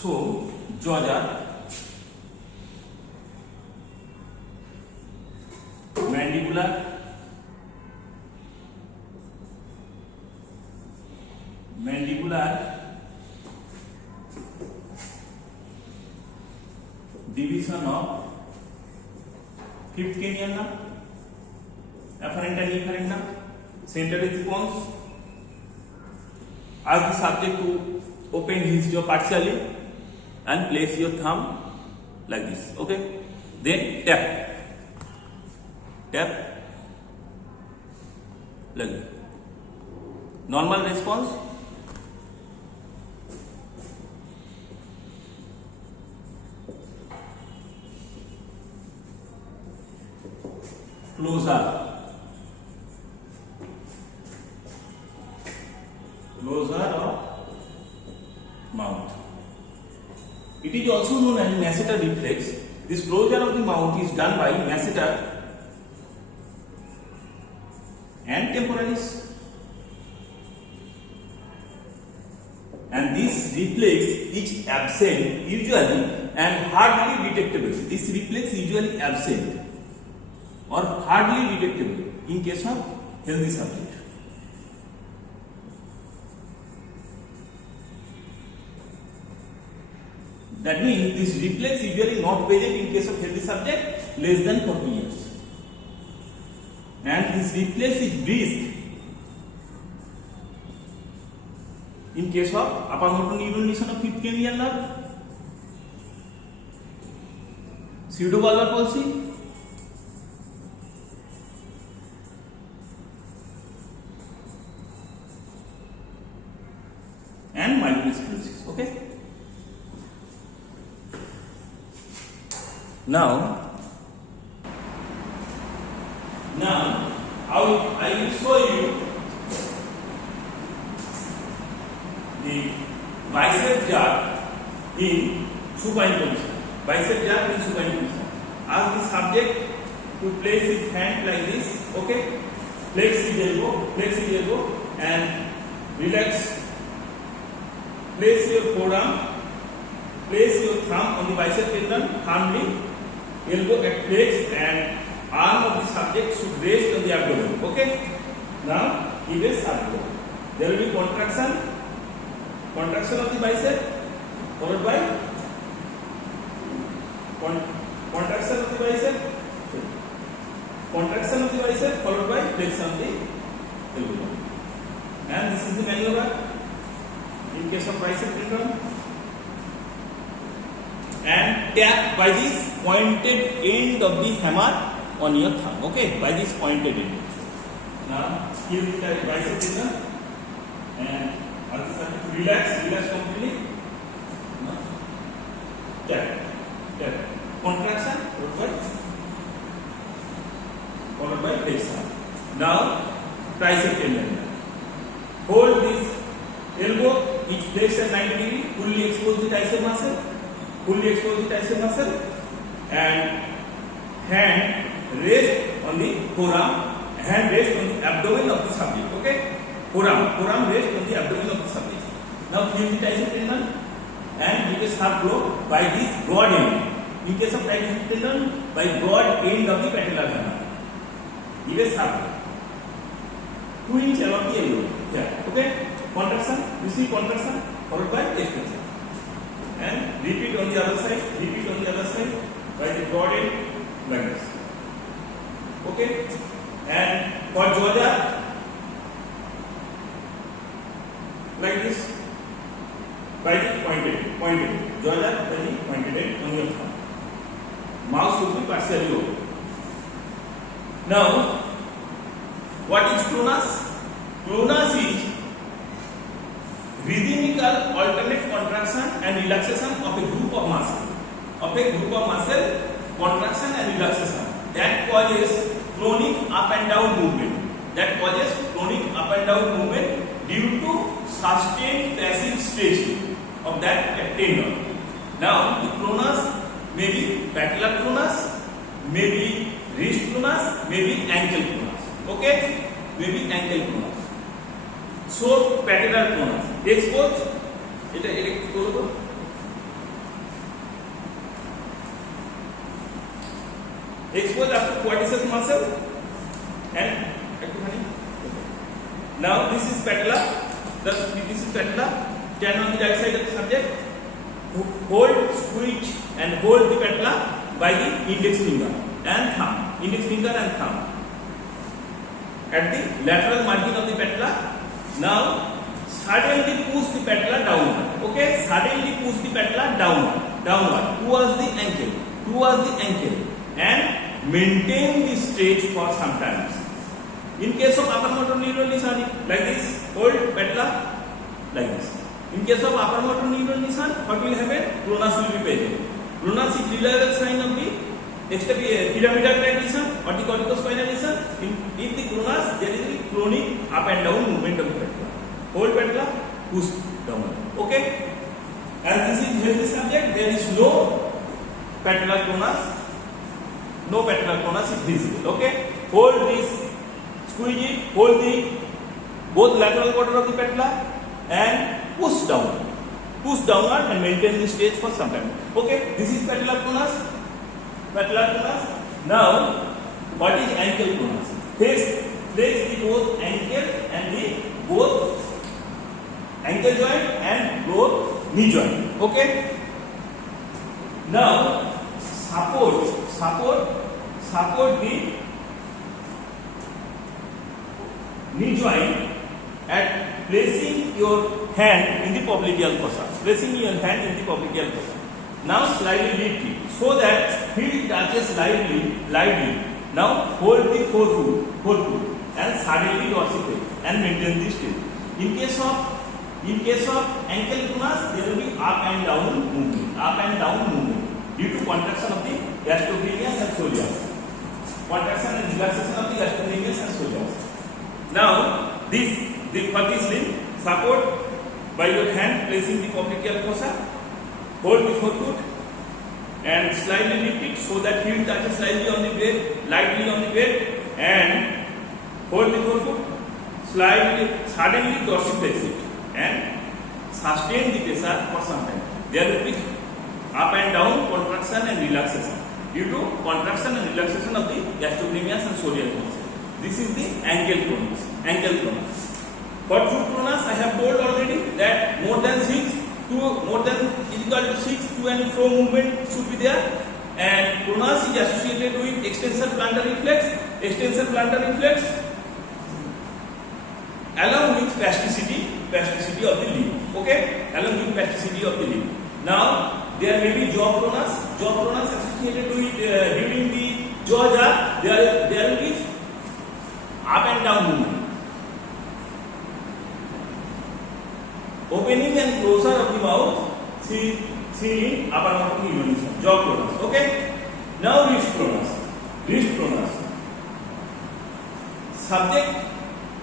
So jaw, mandibular, division of fifth cranial nerve, afferent and efferent nerve, center is pons. Ask the subject to open his jaw partially and place your thumb like this. Okay, then tap like this. Normal response. Closer of mouth. It is also known as masseter reflex. This closure of the mouth is done by masseter and temporalis, and this reflex is absent usually and hardly detectable. This reflex usually absent or hardly detectable in case of healthy subject. That means this reflex usually not present in case of healthy subject less than 40 years. And this reflex is brisk in case of upper motor neuron lesion of fifth cranial nerve, pseudobulbar palsy, and myelin sclerosis. Okay. Now I will show you the bicep jerk in supine position. Bicep jerk in supine position. Ask the subject to place his hand like this. Okay. Flex his elbow, and relax. Place your forearm. Place your thumb on the bicep tendon firmly. Elbow at flex, and arm of the subject should rest on the abdomen. Okay. Now give a circle. There will be contraction of the bicep followed by contraction of the bicep followed by flexion of the elbow. And this is the maneuver in case of bicep tendon. And tap by this pointed end of the hammer on your thumb. Okay, by this pointed end. Now here is the bicep tendon, and relax completely. Tap. Contraction followed by flexion. Now tricep tendon. Hold this elbow, each place at 90 degree. Fully expose the tricep muscle. And hand rest on the forearm, hand rest on the abdomen of the subject. Okay, forearm rest on the abdomen of the subject. Now feel the tricep tendon and give a sharp blow by this broad end. In case of tricep tendon, by broad end of the patellar hammer. Give a sharp blow 2 inch above the elbow. Yeah. Okay. Contraction. You see contraction followed by extension. And repeat on the other side by the broad end like this. Okay. And for jaw jerk like this by the pointed jaw jerk by the pointed end on your thumb. Mouth should be partially open. Now what is clonus? Clonus is rhythmical alternate contraction and relaxation of a group of muscle. Contraction and relaxation that causes clonic up and down movement. Due to sustained passive stretching of that tendon. Now the clonus may be patellar clonus, may be wrist clonus, may be ankle clonus. Okay, may be ankle clonus. So patellar clonus. Expose এটা করব exposed after quadriceps muscle and now this is patella. This is patella. Stand on the right side of the subject. Hold, squeeze and hold the patella by the index finger and thumb. Index finger and thumb at the lateral margin of the patella. Now suddenly push the patella downward. Okay, suddenly push the patella downward towards the ankle, and maintain the stretch for some time. In case of upper motor neuron lesion, like this, hold patella like this. In case of upper motor neuron lesion, what will happen? Pronus will be present. Pronus is reliable sign of the pyramidal type lesion or the corticospinal lesion. In the pronus, there is a chronic up and down movement of the patella. Hold patella, push downward. Okay? As this is healthy subject, there is no patellar pronus. No patellar pronus is visible. Okay? Hold this, squeeze it, hold the both lateral quarter of the patella and push downward and maintain the stage for some time. Okay? This is patellar pronus. Now, what is ankle pronus? Place the both ankle and the both ankle joint and both knee joint. Okay? Now, support the knee joint at placing your hand in the popliteal fossa. Now slightly lift it so that heel touches lightly. Now hold the forefoot and suddenly dorsiflex and maintain this state. In case of ankle pronus, there will be up and down movement due to contraction of the gastrocnemius and soleus. Contraction and relaxation of the gastrocnemius and soleus. Now for this limb, support by your hand placing the popliteal fossa. Hold the forefoot and slightly lift it so that heel touches lightly on the bed, and hold the forefoot, suddenly dorsiflex it and sustain the pressure for some time. There will be up and down, contraction and relaxation due to contraction and relaxation of the gastrocnemius and soleus muscle. This is the ankle pronus. For foot pronus, I have told already that more than equal to 6 to and fro movement should be there, and pronus is associated with extensor plantar reflex along with spasticity of the limb. Okay, along with spasticity of the limb. Now there may be jaw pronus associated with during the jaw jar there will be up and down movement. Opening and closure of the mouth seen in upper motor neuron lesion, jaw pronus. Okay. Now wrist pronus. Subject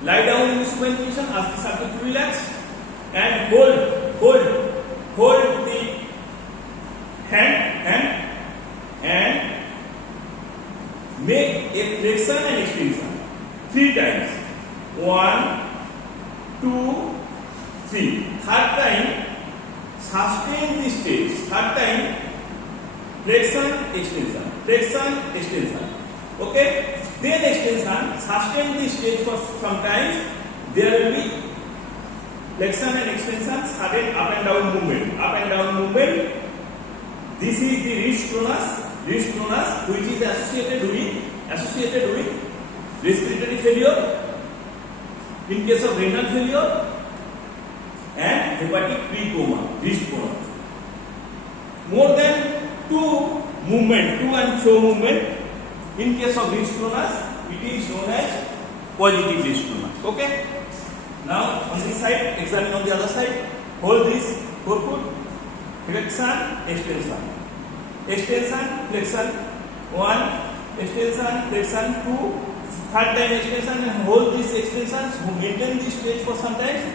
lie down in supine position, ask the subject to relax and hold the hand and make a flexion and extension 3 times. 1, 2, 3. Third time, sustain the stage. Third time, flexion, extension. Okay? Then extension, sustain the stage for some time. There will be flexion and extension, sudden up and down movement. This is the wrist pronus, which is associated with respiratory failure in case of renal failure and hepatic precoma, wrist pronus. More than 2 and fro movement in case of wrist pronus, it is known as positive wrist pronus. Okay. Now on this side, examine on the other side. Hold this forefoot, flexion, extension, flexion. 1, extension, flexion. 2. Third time extension and hold these extensions. Maintain this stage for some time.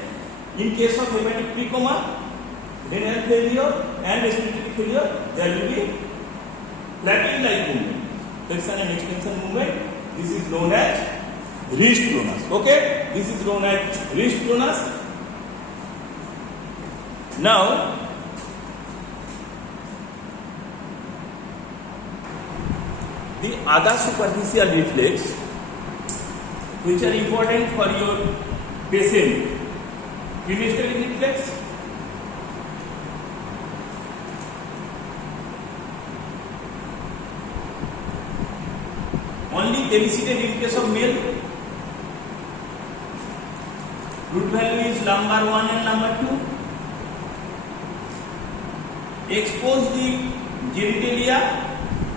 In case of hepatic precoma, renal failure and respiratory failure, there will be Latin-like movement, flexion and extension movement. This is known as wrist pronus. Okay, this is known as wrist pronus. Now, the other superficial reflex which are important for your patient. Cremastory reflex, only elicited in case of male. Root value is number 1 and number 2. Expose the genitalia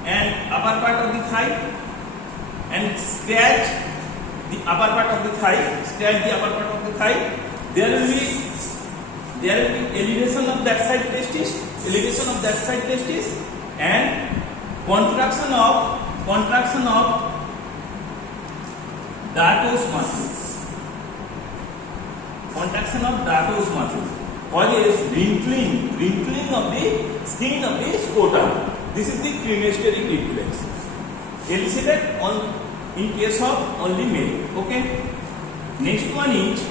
and upper part of the thigh and scratch the upper part of the thigh. Scratch the upper part of the thigh. There will be elevation of that side testis, and contraction of dartos muscle. Causes wrinkling of the skin of the scrotum. This is the cremastory reflex. Elicited in case of only male. Okay. Next one is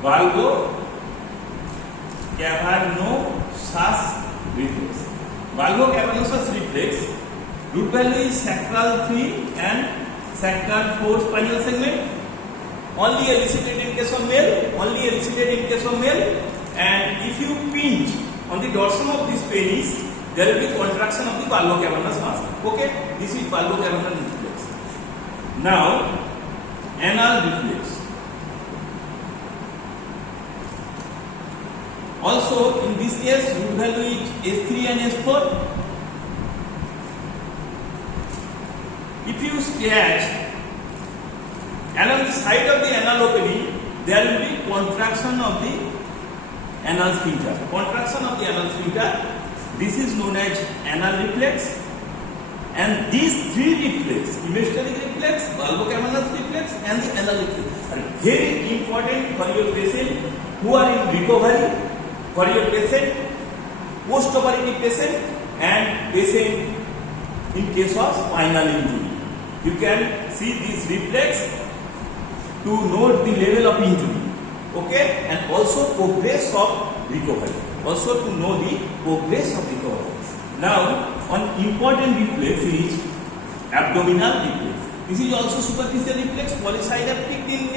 valvocavernosus reflex. Valvocavernosus reflex. Root value is sacral 3 and sacral 4 spinal segment. Only elicited in case of male. And if you pinch on the dorsum of this penis, there will be contraction of the valvocavernous muscle. Okay, this is valvocavernous reflex. Now, anal reflex. Also, in this case, root value is S3 and S4. If you scratch along the side of the anal opening, there will be contraction of the anal sphincter. This is known as anal reflex. And these three reflex, cremastory reflex, valvocavernous reflex, and the anal reflex, are very important for your patient who are in recovery, for your patient, post-operative patient, and patient in case of spinal injury. You can see this reflex to note the level of injury, okay, and also progress of recovery. Now, one important reflex is abdominal reflex. This is also superficial reflex, polysynaptic in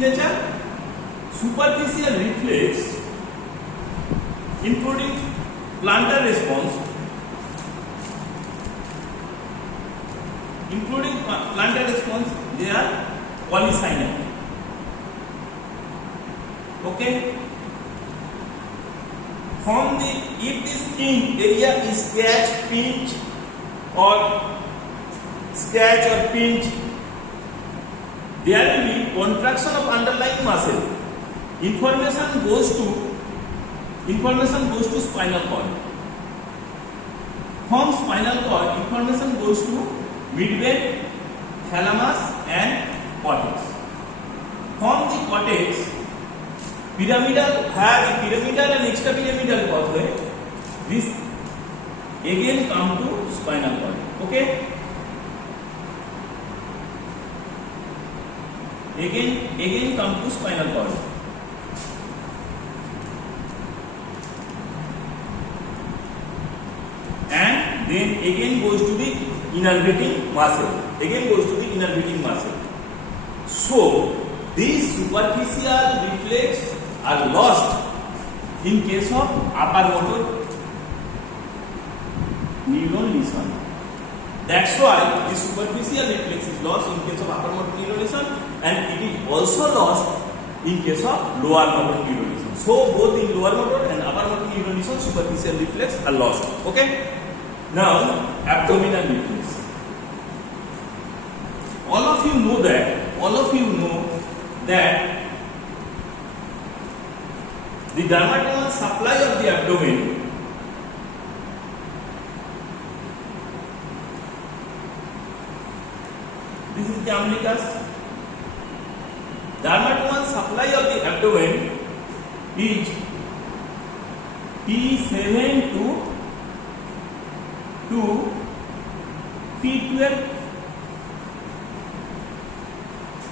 nature. Superficial reflex, including plantar response, they are polysynaptic. Okay. If the skin area is scratch or pinch, there will be contraction of underlying muscle. Information goes to spinal cord. From spinal cord, information goes to midbrain, thalamus, and cortex. From the cortex, pyramidal and extrapyramidal pathway, this again come to spinal cord. Okay. Again come to spinal cord. And then again goes to the innervating muscle. So these superficial reflex are lost in case of upper motor neuron lesion. That's why the superficial reflex is lost in case of upper motor neuron lesion, and it is also lost in case of lower motor neuron lesion. So both in lower motor and upper motor neuron lesion, superficial reflex are lost. Okay. Now, abdominal reflex. All of you know that the dermatoma supply of the abdomen this is the umbilicus. Dermatoma supply of the abdomen is T7 to T12.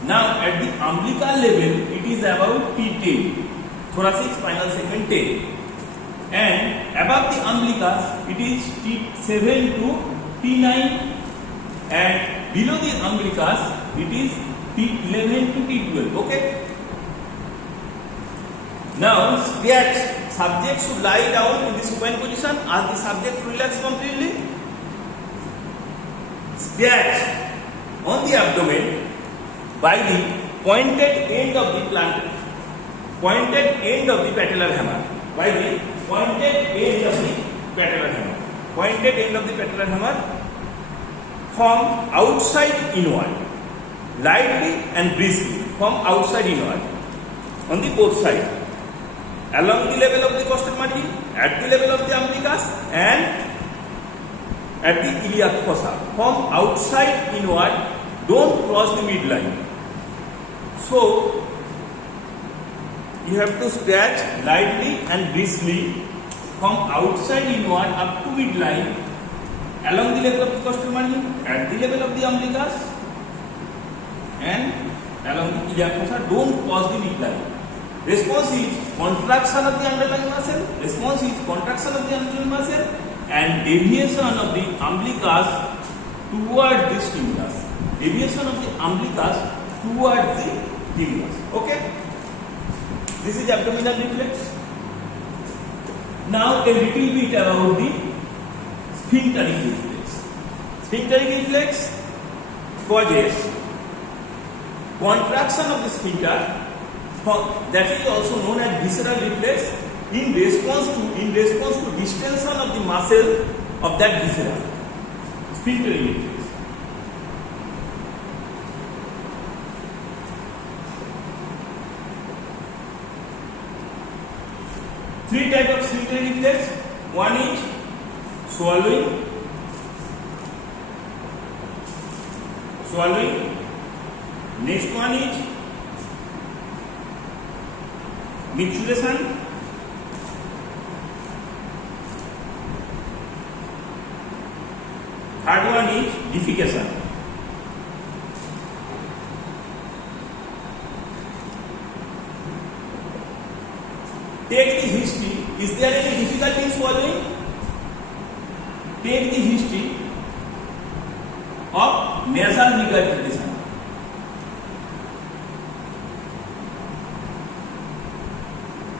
Now at the umbilical level it is about T10. thoracic spinal segment 10, and above the umbilicus it is T7 to T9, and below the umbilicus it is T11 to T12. Okay. Now scratch. Subject should lie down in the supine position as the subject relax completely. Scratch on the abdomen by the pointed end of the patellar hammer. By the pointed end of the patellar hammer. Pointed end of the patellar hammer from outside inward, lightly and briskly from outside inward on the both sides, along the level of the costal margin, at the level of the umbilicus, and at the iliac fossa. From outside inward, don't cross the midline. So you have to scratch lightly and briskly from outside inward up to midline, along the level of the costal margin, at the level of the umbilicus, and along the iliac fossa. Don't cross the midline. Response is contraction of the underlying muscle, response is contraction of the underlying muscle, and deviation of the umbilicus toward the stimulus. Deviation of the umbilicus towards the stimulus. Okay? This is abdominal reflex. Now a little bit about the sphincteric reflex. Sphincteric reflex causes contraction of the sphincter, that is also known as visceral reflex, in response to distension of the muscle of that viscera. Sphincteric reflex. Three types of sphincteric reflex. One is swallowing. Next one is micturition. Third one is defecation. Take the history. Is there any difficulty in swallowing? Take the history of nasal regurgitation.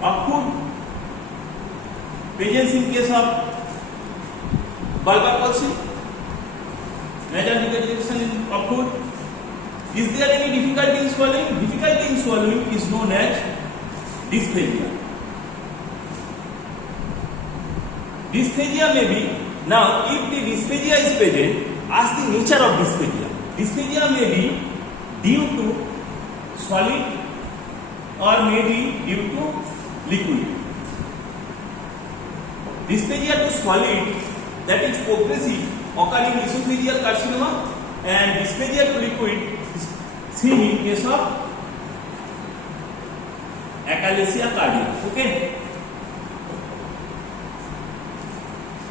Acute presence in case of bulbar palsy. Nasal regurgitation is acute. Is there any difficulty in swallowing? Difficulty in swallowing is known as dysphagia. Dysphagia may be, now if the dysphagia is present, ask the nature of dysphagia. Dysphagia may be due to solid or may be due to liquid. Dysphagia to solid, that is progressive, occurring in esophageal carcinoma, and dysphagia to liquid is seen in case of achalasia cardia. Okay?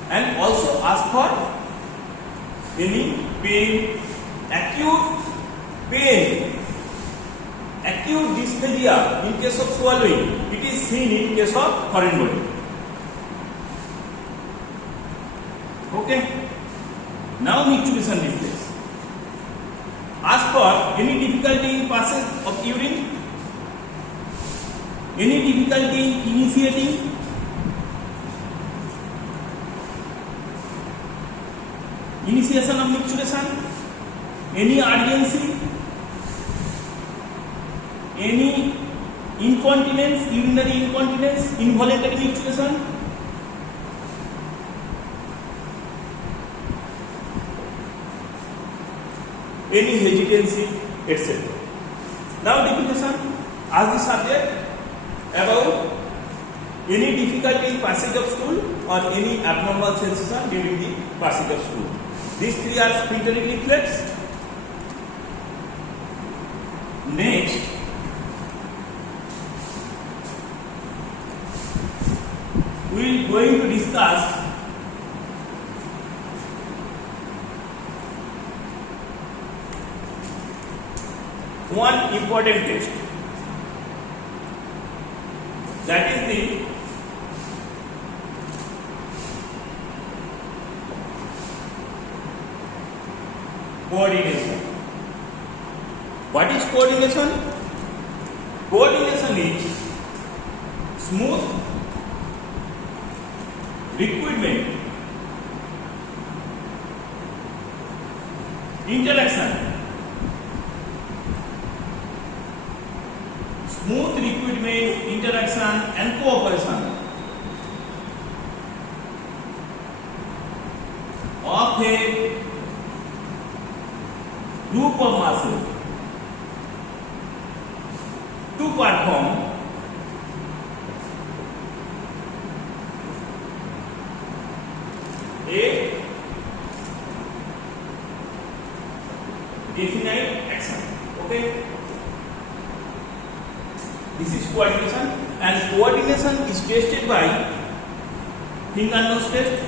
And also ask for any pain, acute dysphagia in case of swallowing. It is seen in case of foreign body. Okay. Now micturition reflex. Ask for any difficulty in passage of urine, any difficulty in initiating, initiation of micturition, any urgency, any incontinence, urinary incontinence, involuntary micturition, any hesitancy, etc. Now definition. Ask the subject about any difficulty in passage of stool or any abnormal sensation during the passage of stool. These three are sphincteric reflex. Next, we are going to discuss one important test. That is the coordination. What is coordination? Coordination is smooth recruitment, interaction, smooth recruitment, interaction and cooperation of a group of muscles to perform a definite action. Okay, this is coordination, and coordination is tested by finger nose test,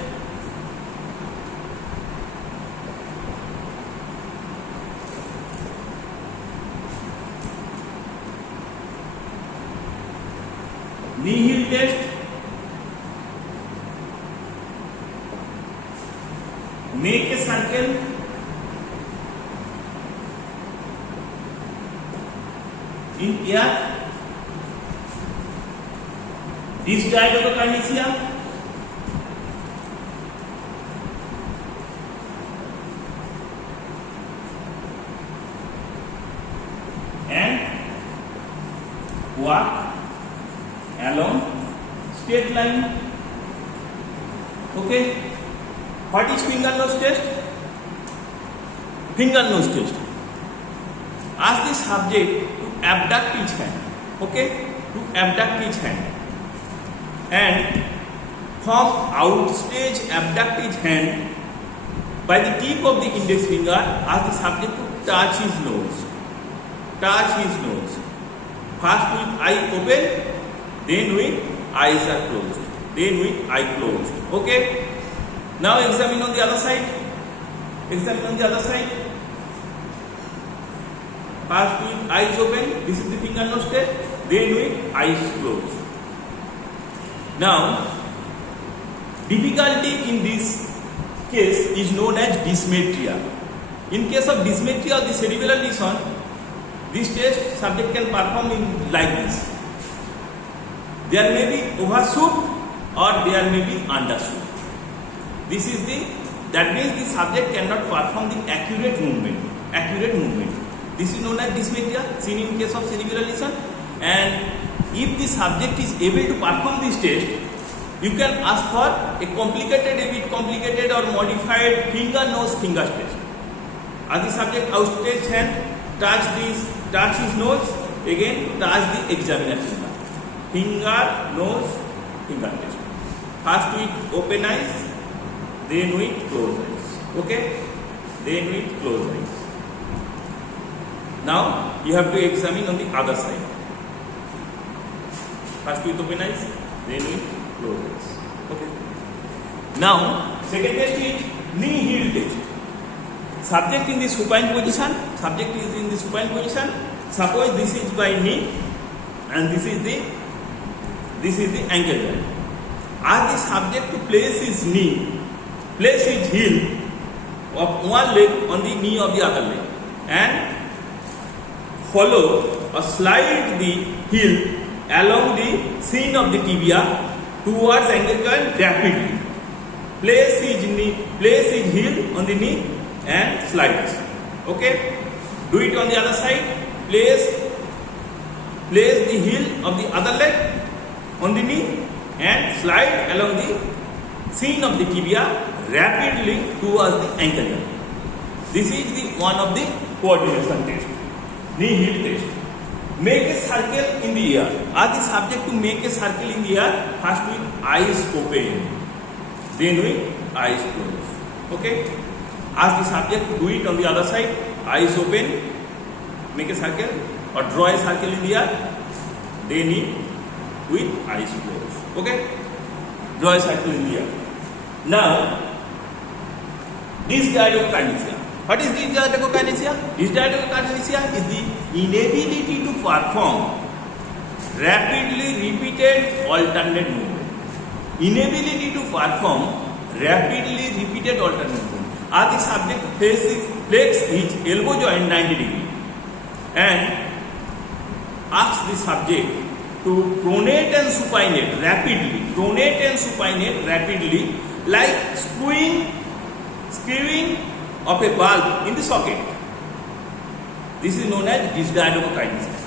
knee heel test, make a circle, in air, dysdiadochokinesia, and walk along straight line. Okay, what is finger nose test? Finger nose test. Ask the subject to abduct each hand. Okay, to abduct each hand, and from outstage abduct each hand by the tip of the index finger. Ask the subject to touch his nose. Touch his nose. First with eye open, then with eyes are closed, then with eye closed. Okay, now examine on the other side. Examine on the other side. First with eyes open, this is the finger nose test, then with eyes closed. Now, difficulty in this case is known as dysmetria. In case of dysmetria of the cerebellar lesion, this test subject can perform in like this. There may be overshoot or there may be undershoot. This is that means the subject cannot perform the accurate movement. Accurate movement. This is known as dysmetria, seen in case of cerebellar lesion. And if the subject is able to perform this test, you can ask for a complicated, a bit complicated or modified finger nose finger test. As the subject outstretch hand, touch his nose, again touch the examiner's finger. Finger nose finger test. First with open eyes, then with closed eyes. Okay, then with closed eyes. Now you have to examine on the other side. First with open eyes, then with closed eyes. Okay. Now second test is knee heel test. Subject in the supine position. Subject is in the supine position. Suppose this is by knee and this is the ankle joint. Ask the subject to place his heel of one leg on the knee of the other leg, and follow or slide the heel along the seam of the tibia towards ankle joint rapidly. Place his heel on the knee and slide it. Okay, do it on the other side. Place the heel of the other leg on the knee and slide along the seam of the tibia rapidly towards the ankle joint. This is the one of the coordination test, knee heel test. Make a circle in the air. Ask the subject to make a circle in the air, first with eyes open, then with eyes closed. Okay, ask the subject to do it on the other side. Eyes open, make a circle or draw a circle in the air, then with eyes closed. Okay, draw a circle in the air. Now, dysdiadochokinesia. What is dysdiadochokinesia? Dysdiadochokinesia is the inability to perform rapidly repeated alternate movement. Inability to perform rapidly repeated alternate movement. As the subject flexes his elbow joint 90 degree and asks the subject to pronate and supinate rapidly, like screwing of a bulb in the socket. This is known as dysdiadochokinesis.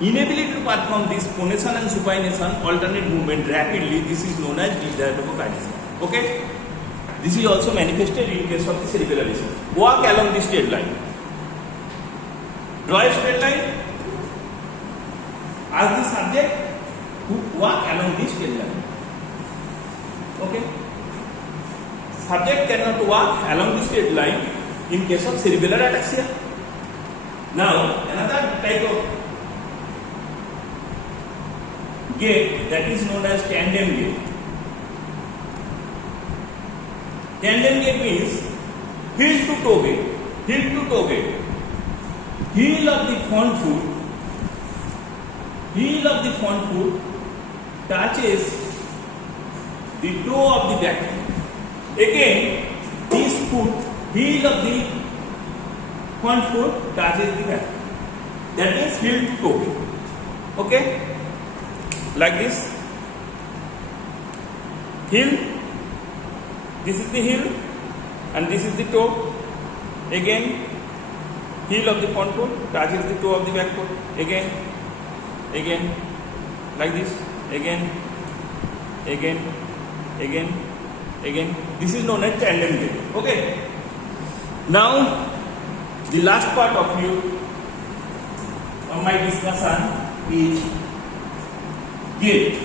Inability to perform this pronation and supination alternate movement rapidly, this is known as dysdiadochokinesis. Okay? This is also manifested in case of the cerebellar lesion. Walk along the straight line. Draw a straight line. Ask the subject to walk along this straight line. Okay? Subject cannot walk along the straight line in case of cerebellar ataxia. Now, another type of gait that is known as tandem gait. Tandem gait means heel to toe gait. Heel of the front foot touches the toe of the back foot. Again, this foot, heel of the front foot touches the back. That means heel to toe gait. Okay? Like this. Heel. This is the heel and this is the toe. Again, heel of the front foot touches the toe of the back foot. Again, like this. Again. This is known as tandem gait. Okay. Now, the last part of my discussion is gait.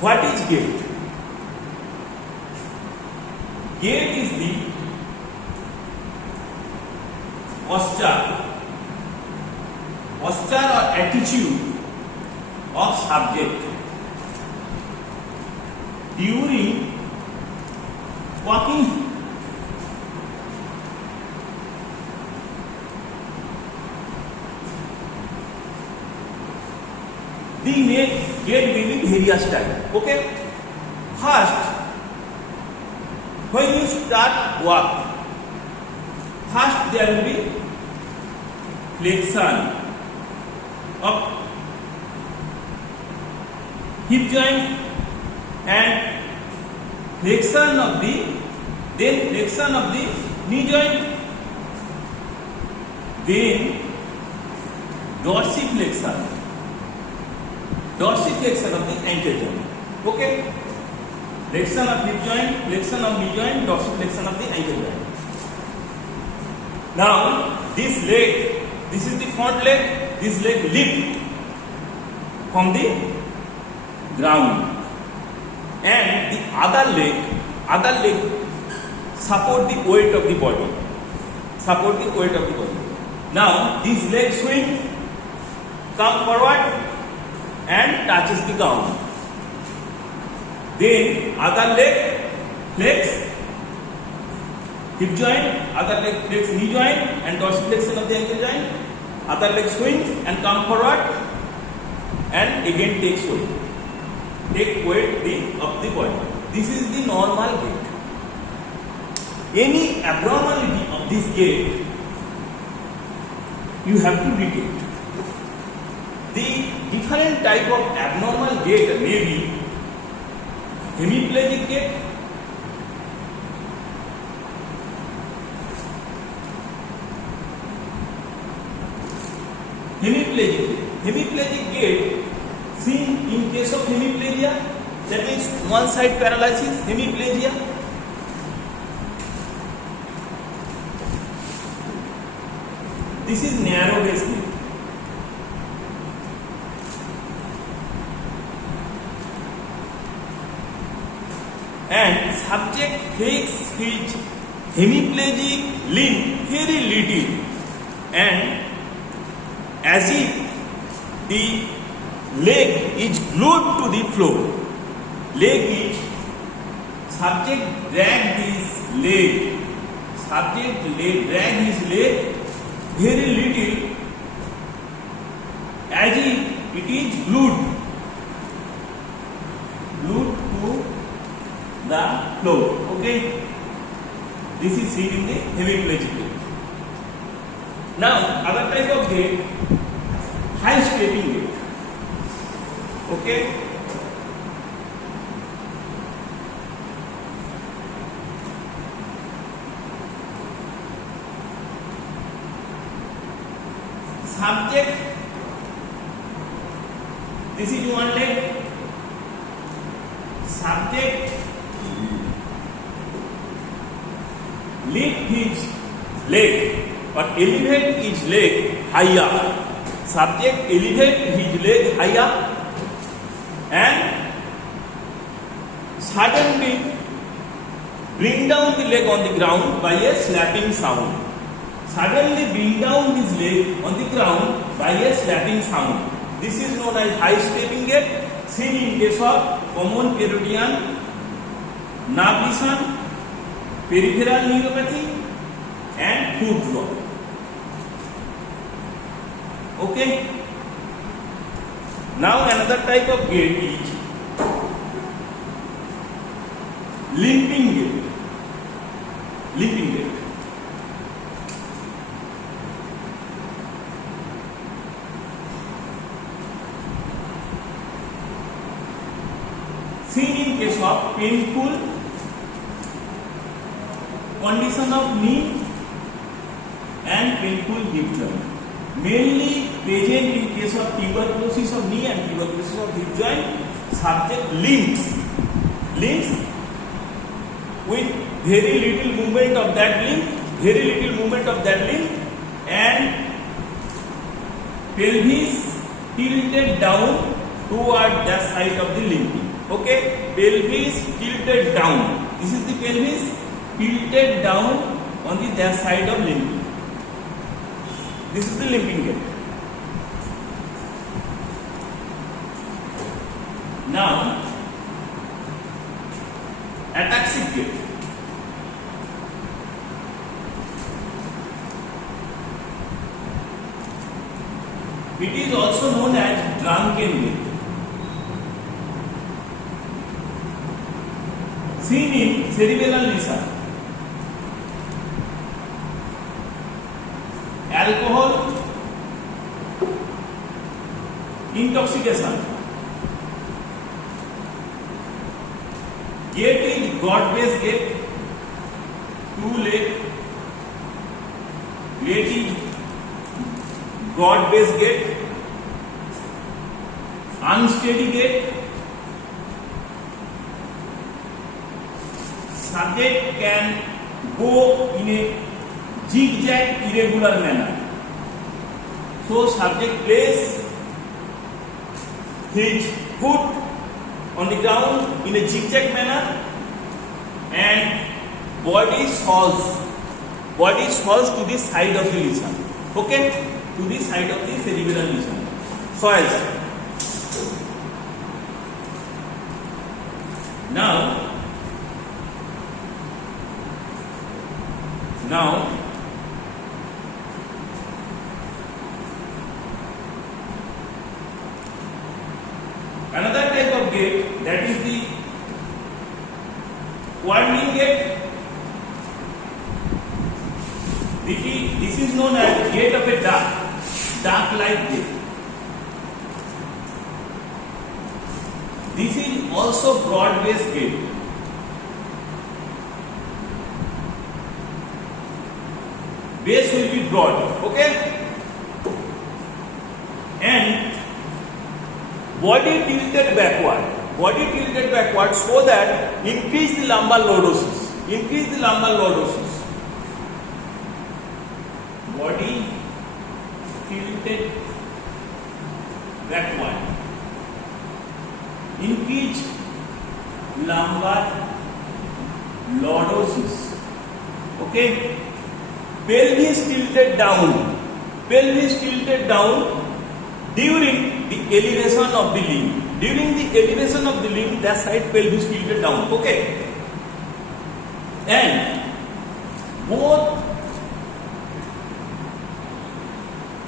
What is gait? Gait is the posture or attitude of subject during walking. The gait may be various types. Okay. First, when you start walk, first there will be flexion of hip joint and flexion of the knee joint, then dorsiflexion of the ankle joint. Okay? Flexion of hip joint, flexion of knee joint, dorsiflexion of the ankle joint. Now, this is the front leg, this leg lift from the ground, and the other leg support the weight of the body. Now, this leg swing, come forward and touches the ground. Then other leg flex hip joint, other leg flex knee joint and dorsiflexion of the ankle joint. Other leg swing and come forward and again take weight of the body. This is the normal gait. Any abnormality of this gait, you have to detect. The different type of abnormal gait may be hemiplegic gait, hemiplegic gait seen in case of hemiplegia, that means one side paralysis, hemiplegia. This is narrow base gait. And subject takes his hemiplegic limb very little, and as if the leg is glued to the floor. Leg is, subject drag his leg. Subject drag his leg very little as if it is glued to the floor. Okay, this is seen in the hemiplegic gait. Now other type of gait, high stepping gait. Okay, subject, this is one leg. Subject lift his leg or elevate his leg higher. Subject elevate his leg higher and suddenly bring down the leg on the ground by a slapping sound. Suddenly bring down his leg on the ground by a slapping sound. This is known as high stepping gait, seen in case of common Perodian nerve lesion, peripheral neuropathy and foot drop. Okay. Now another type of gait is limping gait. Limping gait. Seen in case of painful condition of knee and painful hip joint. Mainly present in case of tuberculosis of knee and tuberculosis of hip joint. Subject limps with very little movement of that limb, and pelvis tilted down toward the side of the limping. Okay, pelvis tilted down. This is the pelvis tilted down on the that side of limping. This is the limping gait. Now, ataxic gait. It is also known as drunken gait. Seen in cerebral lesion, alcohol intoxication. Gait is God-based gait, two leg. Gait is God-based gait, unsteady gait. Subject can go in a zigzag irregular manner. So subject place his foot on the ground in a zigzag manner and body falls to the side of the lesion. Okay, to the side of the cerebral lesion. Soils. Now another type of gait, that is the whirling gait. This is known as gait of a duck-like gait. This is also broad-based gait. Base will be broad, okay, and body tilted backward so that increase the lumbar lordosis. Body tilted backward, increase lumbar lordosis. Okay, pelvis tilted down during the elevation of the limb. During the elevation of the limb, that side pelvis tilted down. Okay, and both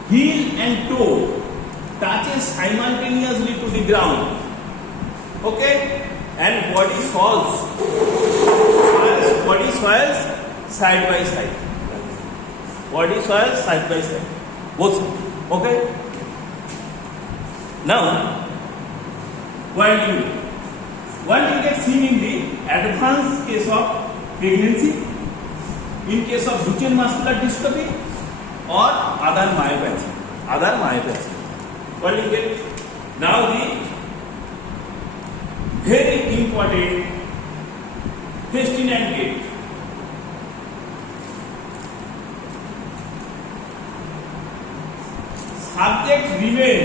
heel and toe touches simultaneously to the ground. Okay, and body swells side by side. Body swells side by side, both sides. Okay. Now, what will get seen in the advanced case of pregnancy, in case of Duchenne muscular dystrophy, or other myopathy. What will get? Now the very important Festinand gait. Subject remain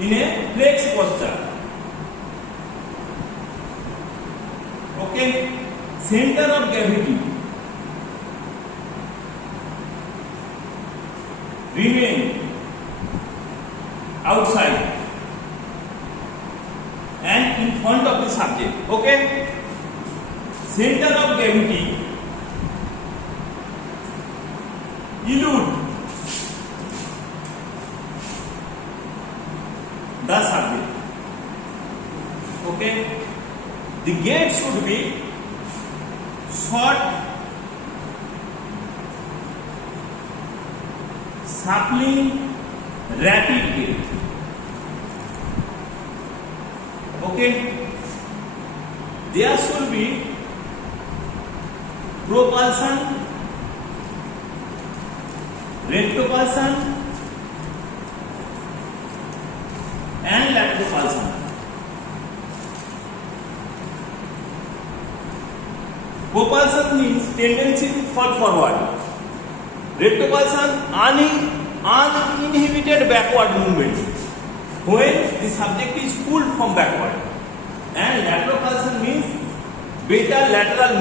in a flex posture. Okay, center of gravity remain outside and in front of the subject. Okay, center of gravity elude the subject. Okay, the gait should be short, shuffling, rapid gait. Okay, there should be propulsion, retropulsion, and lateropulsion. Propulsion means tendency to fall forward. Retropulsion, uninhibited backward movement when the subject is pulled from backward. And lateropulsion means beta lateral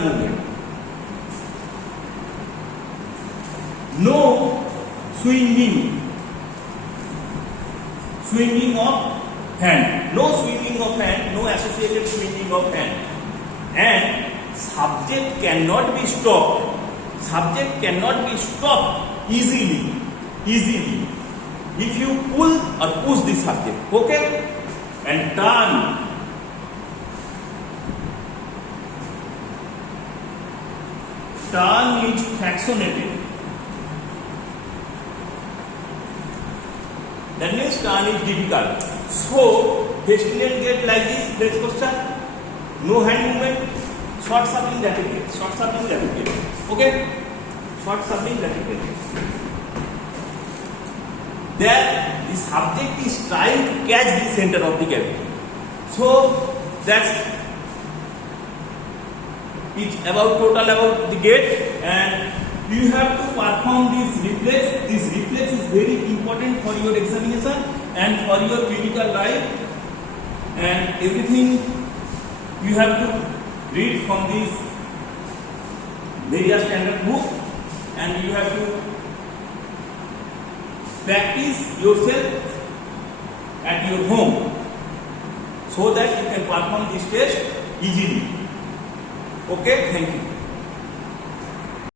movement. No swinging of hand, no associated swinging of hand, and subject cannot be stopped easily if you pull or push the subject. Okay, and turn is fractionated. That means turn is difficult. So, Festinand gait like this, flex posture, no hand movement, short shuffling rapid gait. Okay, short shuffling rapid gait. There, the subject is trying to catch the center of the cavity. So, that's it about the gait, and you have to perform this reflex. This reflex is very important for your examination and for your clinical life, and everything you have to read from this various standard book, and you have to practice yourself at your home so that you can perform this test easily. Okay, thank you.